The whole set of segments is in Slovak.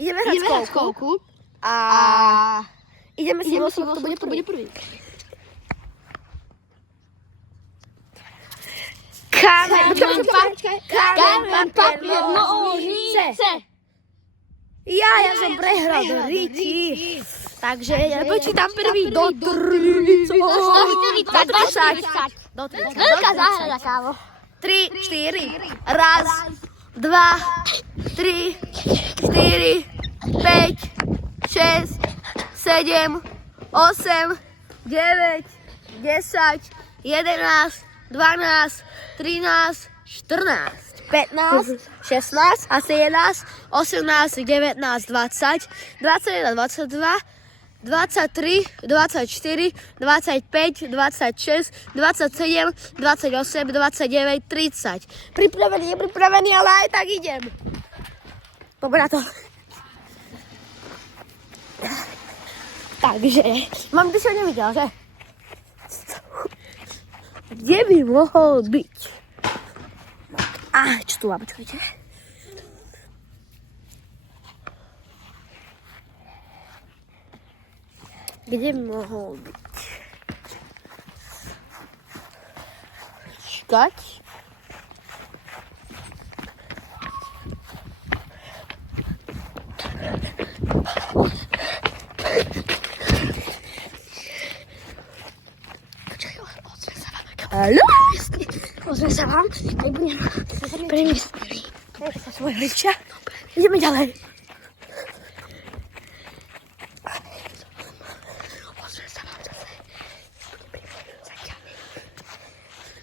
ideme hrať skolku. A ideme si vylosovať, kto bude prvý. Kamen, papier, nožnice. Ja som prehral do Riti. Takže ja počítam prvý do 30. Veľká záhrada, kámo. 3, 4. Raz, 2, 3, 4, 5, 6, 7, 8, 9, 10, 11, 12, 13, 14, 15, 16, 17, 18, 19, 20, 21, 22, 23, 24, 25, 26, 27, 28, 29, 30. Nepripravený, ale aj tak idem. Dobre na to. Takže, mám to, čo nevidel, že? Kde by mohol byť? Čo tu mám, počujete? Kde by mohol byť? Čakať. Haló? Ozve sa vám, aj budem premyslený. Môžete sa svoje rodičia. Ideme ďalej.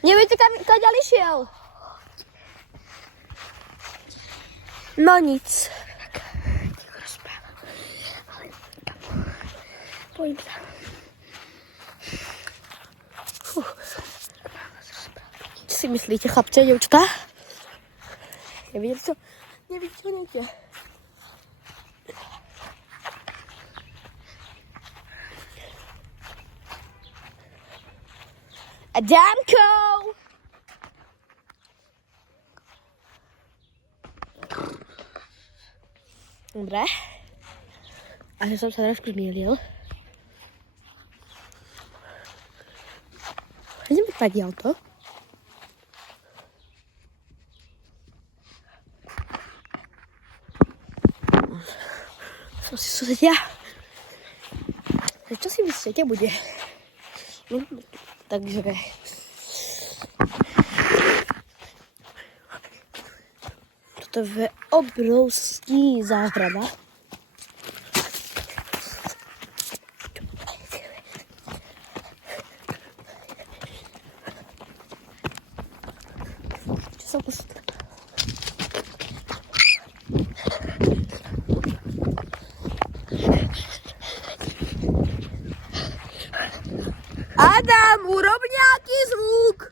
Neviete, kaďal išiel? No nic. Bojím sa. Čo si myslíte, chlapče, dievčatá? Nevidíte to? Nevidíte. Adamko! Dobre. A že som sa trošku zmýlil. Ideme tady auto. Som si susedia. Čo si myslíte, bude? No, takže... Toto je obrovský záhrada. Čo som pustil? Adam, urob nejaký zvuk.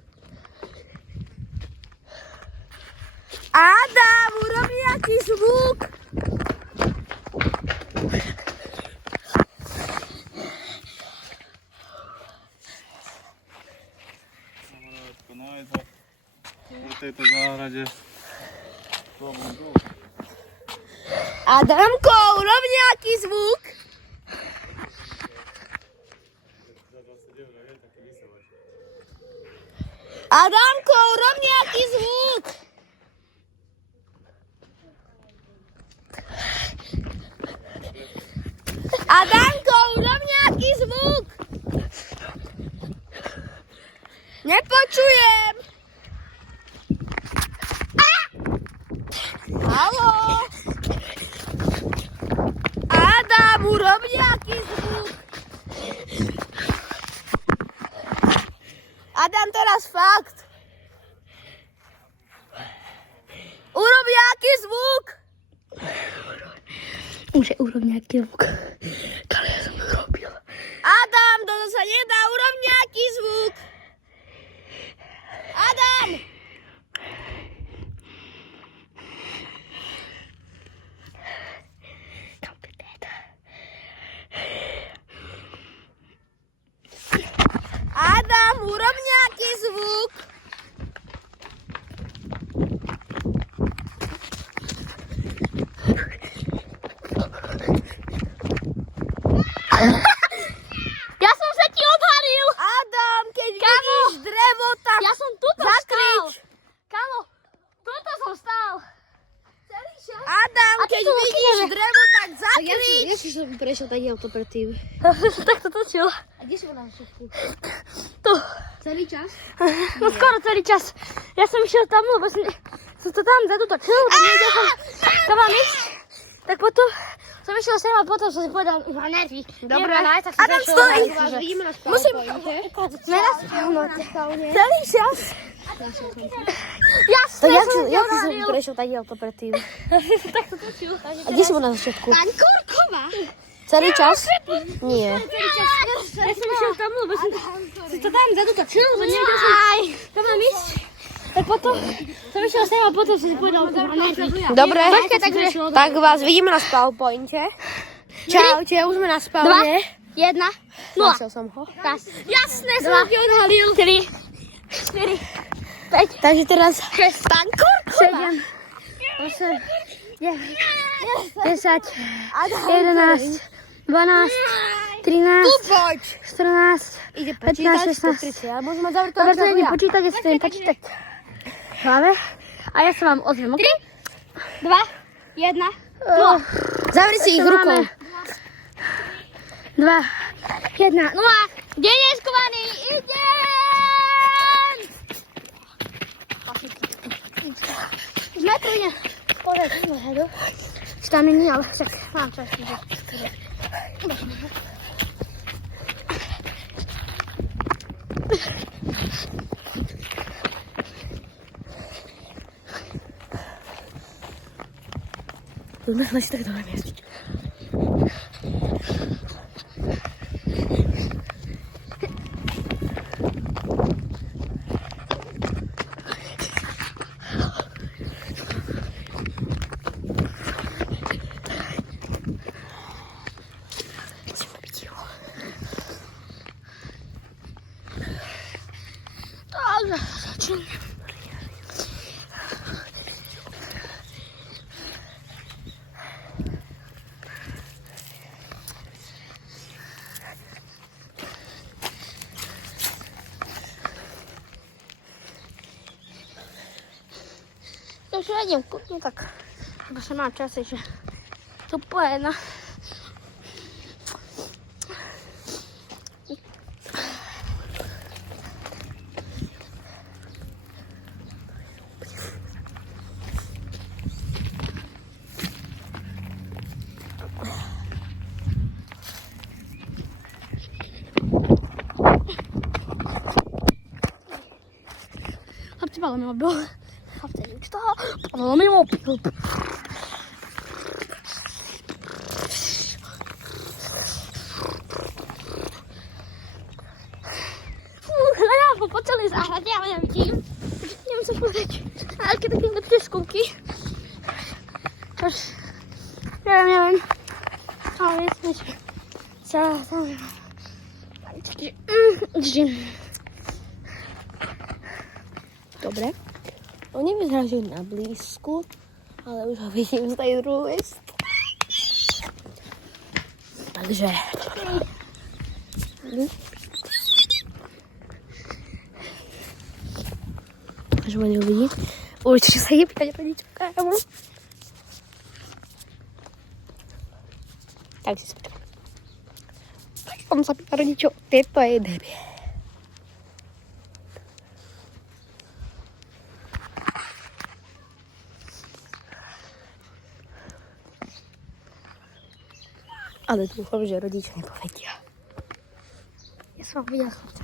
Adam, urob nejaký zvuk. Kamarátko, nájď ho v tejto záhrade. Adamko, urob nejaký zvuk. Adamko, urob nejaký zvuk. Adamko, urob nejaký zvuk. Nepočujem. Haló. Adam, urob nejaký zvuk. Adam, teraz fakt. Urob nejaký zvuk. Môže urob nejaký zvuk. Ale ja som to robil. Adam, toto sa nedá, urob nejaký zvuk. Adam. Adam, urob nejaký zvuk. Ja som tuto stál. Kamo, tuto som stál. Celý čas. Adam, A ty keď tu vidíš ukrieme. drevo, tak zakrič. Ja si som prešiel tak to predtým. Tak to točil. A kde si bol na všetku? Tu. Celý čas? No skoro celý čas. Ja som išiel tam, lebo som to tam zadu točil, lebo nevedel som, kam mám ísť. Tak potom som išiel sem a potom som si povedal, mám nervy. Dobre. Adam, stoj. Vidíme na Musím PowerPointe. Sme na spávnote. Celý čas. Jasné, Ja som si som radil. prešiel tak to predtým. Tak to točil. A kde si bol na začiatku? Pani Korková. Celý čas? Nie. Ja som išiel tam, lebo som to tam zadu točil, lebo nevedel som, kam mám ísť. Tak potom som išiel sem a potom som si povedal, mám nervy. Dobre, Počkaj, takže tak vás vidíme na spavpointe. Čaute, už sme na spavne. 1, 0. Našiel som ho. Jasné, som ti odhalil. 3, 4, 5, Takže teraz 6, Pán Korková. 7, 8, 9, 10, 11, 12, 13, Poď. 14, ide 15, 16. Ale môžeme mať zavretú Dobre, to ako ide ja. počítať, ja si to idem počítať. Máme. A ja sa vám ozvem, OK? 3, 2, 1, 0. Zavri si ich rukou. 2, 1, 0. Deň je skovaný, idem! Sme tu, idem. Povedať, idem hedu. Tam nie, ale však mám čas. Sme si tak dobre miestiť. Dobrze, zaczynamy. Już ja nie kupię tak. Chyba, że mam czas jeszcze. To płynę. Hapti balon mi było. Hapti już to. Balon mi było. Hľadám, po celej záhrade, ale nevidím. Neviem sa povedať. Ale keď také lepšie skúky. Čož, neviem. Ale jasne, že sa tam... Dobre. On nevyzerá, že je na blízku, ale už ho vidím z tej druhej strany. Takže... Až ma neuvidí. Určite sa je pýtať pani Čokámu. Tak si spočkaj. On sa pýta rodičov, tieto je debie. Ale dúfam, že rodičia nepovedia. Ja som videla chlapca.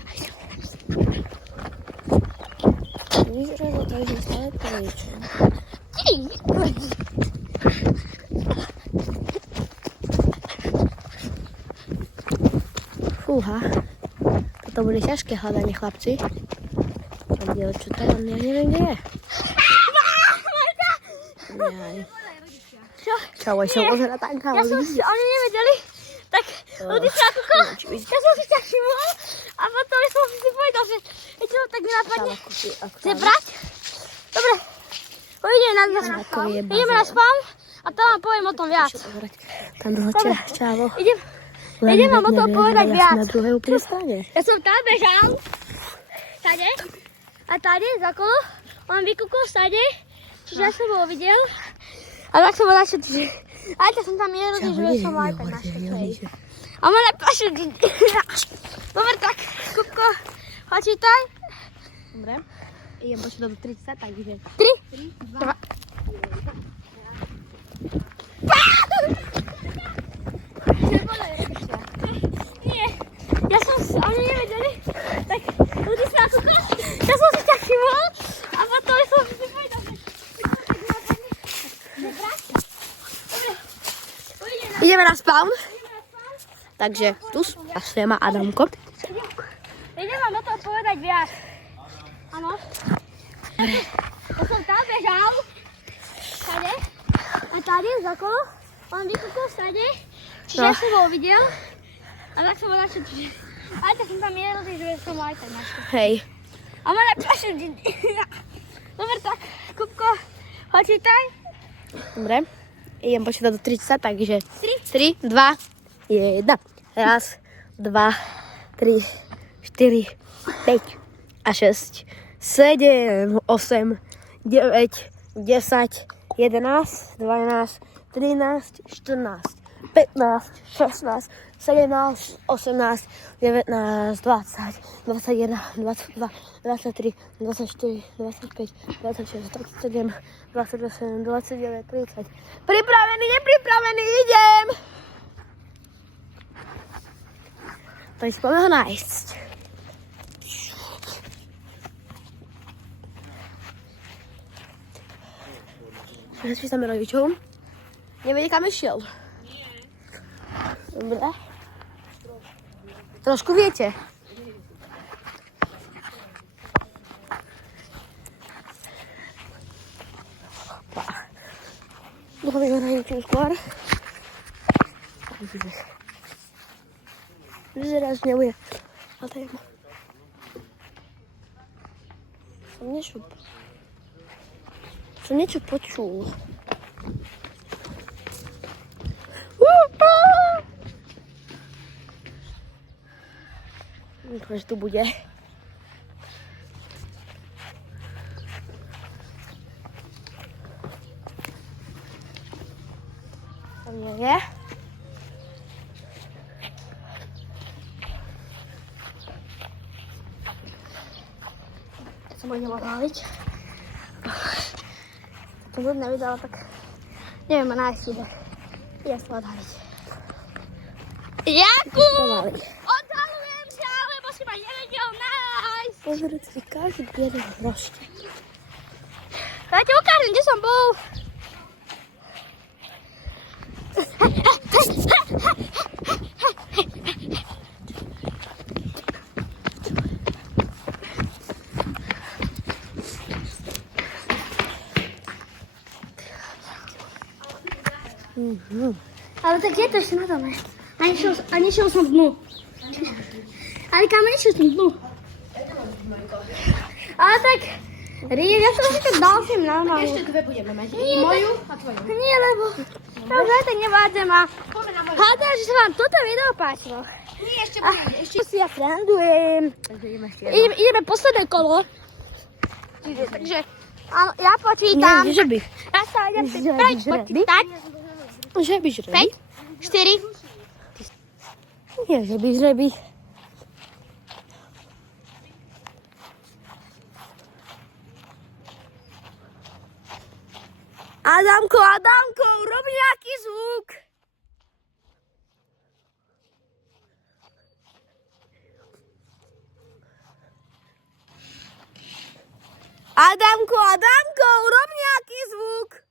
Vyzerá to tak, že stále povečujem. Fúha. Toto bude ťažké hľadanie, chlapci. A dievčatá, ja neviem, kde je. Jaj. Čau, aj som ozera tanká, Ja ale som si, oni nevedeli, tak rodičia ako ja som si ťa všimol a potom som si povedal, že čo, tak mi napadne, že brať. Dobre, ideme na spám. Ideme na spám a tam vám poviem o tom viac. Tam bylo čavo. Idem vám o tom povedať viac. Na druhej úplne strane. Ja som tam bežal, tady, A tady za kolo on vykukol stade, čiže ja som ho videl. A tak som ho našel, čiže aj tak som tam jedol, že som aj tak našel. A ma nepašil. Dobre, tak, Kupko, počítaj. Dobre. Idem počítať do 30, takže... 3, 2. Nie, ja som, oni nevedeli, tak ľudí sa kúkol, ja som si ťa všimol a potom som si povedal, že Ideme na spawn. Takže tu spasuje ma Adamko. idem vám do toho povedať viac. Áno. Ja som tam bežal, tady, a tady za kolo, on vykúkol stade, čiže ja som ho videl, a tak som ho našel, čiže aj tak som tam jedol, že som ho aj tak našel. Hej. A ma nepašil. Dobre, tak, Kupko, počítaj. Dobre. Idem počítať do 30, takže 3, 2, 1. Raz, 2, 3, 4, 5 a 6, 7, 8, 9, 10, 11, 12, 13, 14, 15, 16, 17, 18, 19, 20, 21, 22, 23, 24, 25, 26, 27, 28, 29, 30. Pripravený, nepripravený, idem! Takže poďme ho nájsť. Spýtame rodičov. Nevedie, kam išiel. Dobre. Trošku viete. Dochodíme na niečo skôr. Vyzerá, že nebude. Ale to je jedno. Som niečo počul. Dúfam, že tu bude. Tam nie je. Som ho nemohla nájsť. To bude nevidela, tak neviem ma nájsť, že ja sa odhaliť. Jakub! Pomaly. Odhalujem sa, lebo si ma nevedel nájsť. Pozrieť si každý jeden hroštek. Ja ti ukážem, kde som bol. Ale tak je to ešte na dole. A nešiel som dnu. Ale kam nešiel som dnu. Ale tak, ja som si to dal sem na malu. Ešte dve budeme mať. I moju a tvoju. Nie, lebo ja tak nevádzem a hádam, že sa vám toto video páčilo. Nie, ešte bude. Ešte. Si ja frandujem. Takže ideme ešte jedno. Ideme posledné kolo. Takže áno, ja počítam. Nie, že by. Ja sa idem Že by preč žreby? počítať. Že by žreby. 5, 4. Nie, že by žreby. Adamko, urob nejaký zvuk. Adamko, urob nejaký zvuk.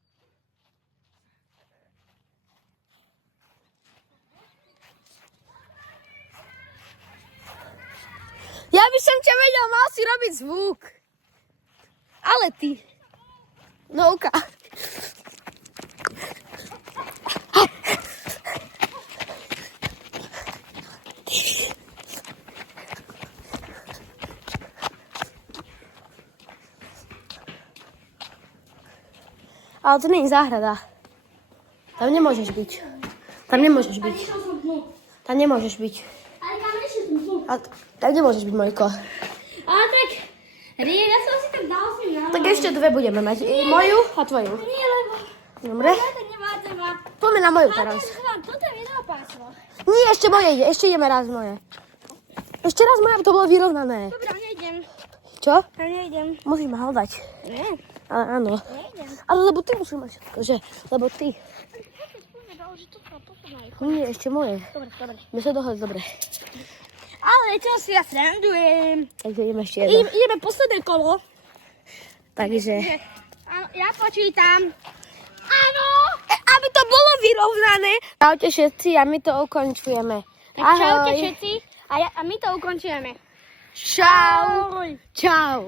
Ja by som ťa vedel, mal si robiť zvuk. Ale ty. Nouka. Ale to nie je záhrada. Tam nemôžeš byť. Tam nemôžeš byť. Tam nemôžeš byť. Ale kam nešiel som dnu. A tam nemôžeš byť, Mojko. Ale tak, Ja som si tak dal s ním Tak ešte dve budeme mať. Moju a tvoju. Nie, lebo Dobre? ja tak nevádzem a... Poďme na moju teraz. Toto je videopásmo. Nie, ešte moje ide. Ešte ideme raz moje. Ešte raz moje, aby to bolo vyrovnané. Dobre, nejdem. Čo? Ja nejdem. Musíš ma hľadať. Nie, Ale áno. nejdem. Ale lebo ty musíš mať všetko, že? Lebo ty. Nie, ešte moje. Dobre. My sa dohodli, dobre. Ale čo si ja srandujem. Takže ideme ešte jedno. Ideme posledné kolo. Takže... Áno, ja počítam. Áno. Aby to bolo vyrovnané. Čaute všetci a my to ukončujeme. Tak čaute všetci a my to ukončujeme. Čau. Čau.